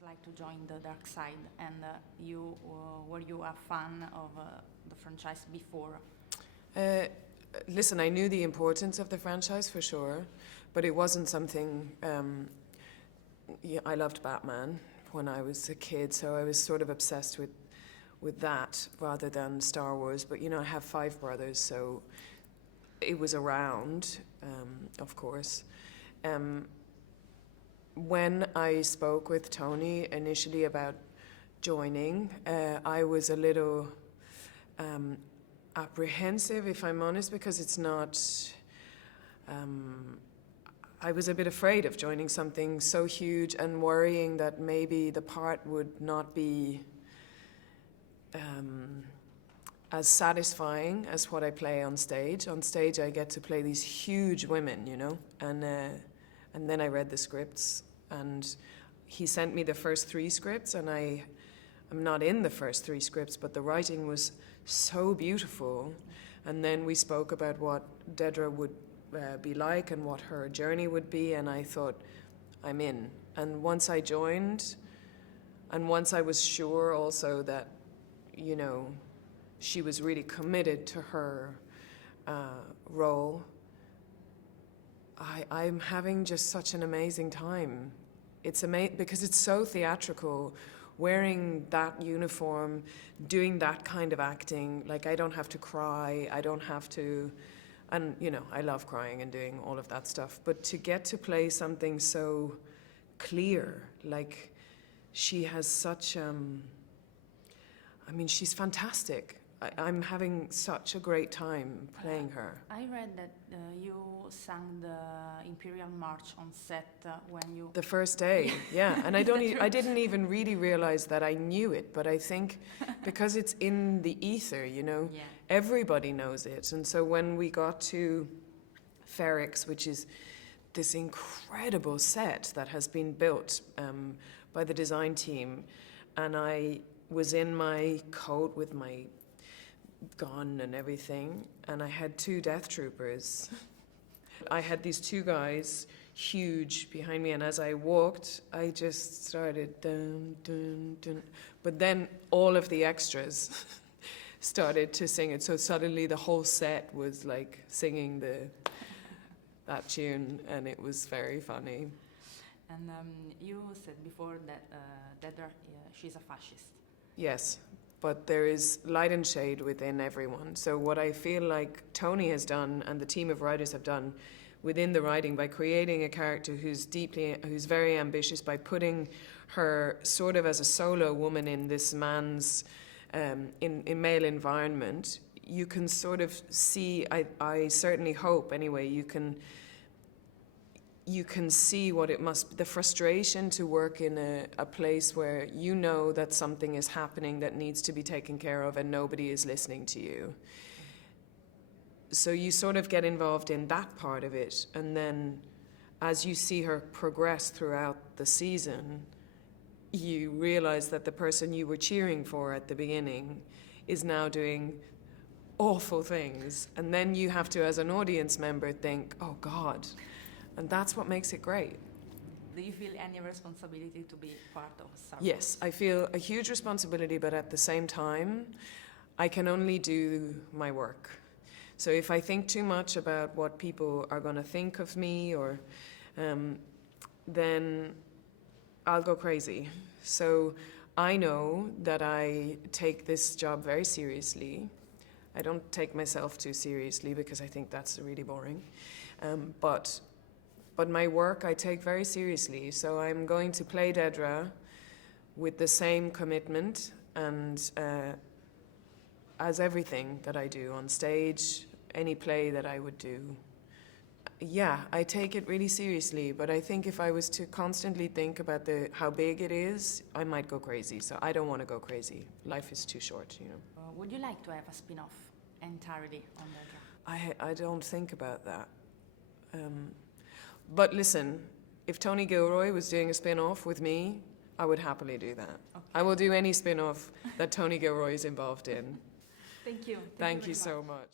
was like to join the dark side, and were you a fan of the franchise before? Listen, I knew the importance of the franchise for sure, but it wasn't something. I loved Batman when I was a kid, so I was sort of obsessed with that rather than Star Wars. But I have 5 brothers, so it was around, of course. When I spoke with Tony initially about joining, I was a little apprehensive, if I'm honest, because it's not. I was a bit afraid of joining something so huge and worrying that maybe the part would not be as satisfying as what I play on stage. On stage, I get to play these huge women, and then I read the scripts, and he sent me the first 3 scripts, and I'm not in the first 3 scripts, but the writing was so beautiful. And then we spoke about what Dedra would be like and what her journey would be, and I thought, I'm in. And once I joined, and once I was sure also that, she was really committed to her role, I'm having just such an amazing time. It's amazing because it's so theatrical, wearing that uniform, doing that kind of acting. Like, I don't have to cry, I don't have to, and I love crying and doing all of that stuff. But to get to play something so clear, like she has such, she's fantastic. I'm having such a great time playing her. I read that you sang the Imperial March on set when you... The first day, yeah. And I didn't even really realize that I knew it, but I think because it's in the ether, everybody knows it. And so when we got to Ferrix, which is this incredible set that has been built by the design team, and I was in my coat with my gun and everything, and I had 2 death troopers. I had these 2 guys, huge, behind me, and as I walked, I just started dun, dun, dun. But then all of the extras started to sing it, so suddenly the whole set was like singing that tune, and it was very funny. And you said before that Dedra, she's a fascist. Yes. But there is light and shade within everyone. So what I feel like Tony has done and the team of writers have done within the writing by creating a character who's very ambitious, by putting her sort of as a solo woman in this man's in male environment, you can sort of see, I certainly hope anyway, you can see what it must be, the frustration to work in a place where you know that something is happening that needs to be taken care of and nobody is listening to you. So you sort of get involved in that part of it, and then as you see her progress throughout the season, you realize that the person you were cheering for at the beginning is now doing awful things, and then you have to, as an audience member, think, oh God. And that's what makes it great. Do you feel any responsibility to be part of Star Wars? Yes, I feel a huge responsibility, but at the same time, I can only do my work. So if I think too much about what people are going to think of me, or then I'll go crazy. So I know that I take this job very seriously. I don't take myself too seriously because I think that's really boring. But my work I take very seriously, so I'm going to play Dedra with the same commitment and as everything that I do on stage, any play that I would do. Yeah, I take it really seriously, but I think if I was to constantly think about how big it is, I might go crazy, so I don't want to go crazy. Life is too short, Would you like to have a spin-off entirely on Dedra? I don't think about that. But listen, if Tony Gilroy was doing a spin-off with me, I would happily do that. Okay. I will do any spin-off that Tony Gilroy is involved in. Thank you. Thank you so much.